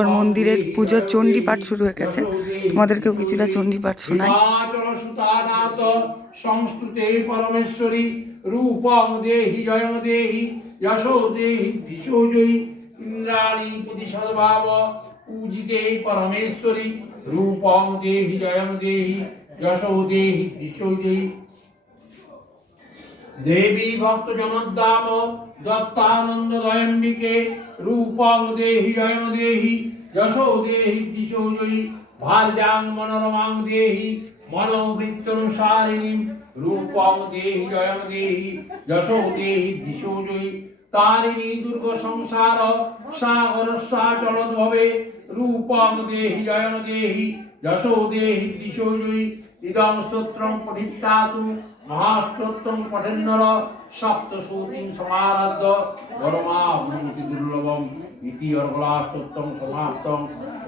এবার মন্দিরের পুজোর চণ্ডী পাঠ শুরু হয়ে গেছে, তোমাদেরকেও কিছুটা চণ্ডী পাঠ শোনাই। সংস্তুতে পরমেশ্বরী রূপং দেহি জয়ং দেহি যশো দেহি দিশো জয়ী ইন্দ্রাণী প্রতিশতভাব পূজিতে পরমেশ্বরী রূপং দেহি জয়ং দেহি যশো দেহি দিশো জয়ী দেবী ভক্ত জনদ্দাম দত্তানন্দ দয়ম্বিকে রূপং দেহি জয়ং দেহি যশো দেহি দিশো জয়ী ভার্যাং মনোরমাং দেহি মনোবৃত্তনুসারিণীম রূপং দেহি জয়ং দেহি যশো দেহি দিশো জয়ী তারিণী দুর্গ সংসার সাগর সাচরদ্ভবে রূপং দেহি জয়ং দেহি যশো দেহি দিশো জয়ী ইদং স্তোত্রং পঠিতাতু মহাস্তোত্রং পঠেন্নর সপ্তশূতিং সমারাধ্য পরমাভূতি দুর্লভম ইতি অর্গলাস্তোত্রং সমাপ্তং।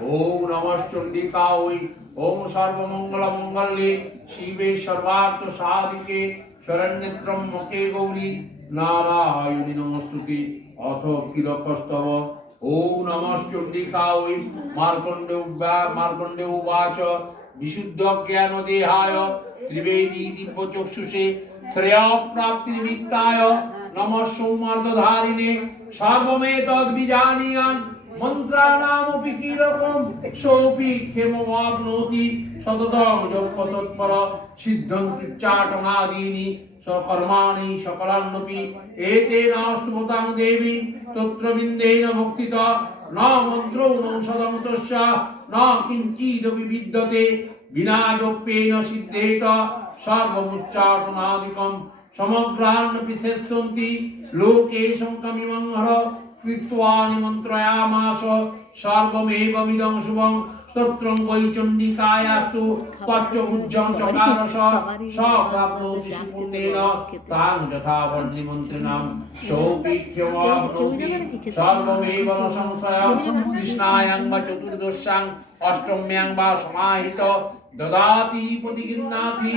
ওম নমঃ চণ্ডিকায়। ওম সর্বমঙ্গলমঙ্গলে শিবে সর্বার্থ সাধিকে শরণ্যে ত্র্যম্বকে গৌরী নারায়ণী নমস্তুতে। অথ কিলকস্তব। ওম নমঃ চণ্ডিকায়। মার্কণ্ডে উবাচ বিশুদ্ধ জ্ঞান দেহায় ত্রিবেদী দিব্য চক্ষুষে শ্রেয় প্রাপ্তি নিমিত্তায় নমঃ সৌমর্দধারিণে সর্বমেতদ্বিজানীয়ান মন্ত্রাণামপি কিরকম সোপি ক্ষেমমাপ্নোতি সততং যজ্ঞ তৎপর সিদ্ধন্ত্রিচ্চাটনাদীনি সকর্মাণি সকলান্নপি এতেনাষ্টমতাং দেবী তত্রবিন্দেন ভক্তিত ন মন্ত্রৌ ন সদমতস্য ন কিঞ্চিদপি বিদ্যতে বিনা জপ্যেন সিদ্ধেত সর্বমুচ্চাটনাদিকম সমগ্রান্নপি শেষ্যন্তি লোকে সংকমিমং হর কৃত্বা নিমন্ত্রয়ামাস সর্বমেবমিদং শুভং স্তোত্রং বৈ চণ্ডিকায়াস্তু তচ্চভুজ্যং চকারস সপ্রাপ্নোতি সুপুণ্যেন তাং যথা বর্ণিমন্ত্রিণাম সৌপীঠ্যমাপ্নোতি সর্বমেব ন সংশয়ং কৃষ্ণায়াং বা চতুর্দশ্যাং অষ্টম্যাং বা সমাহিত দদাতি প্রতিগৃহ্ণাতি।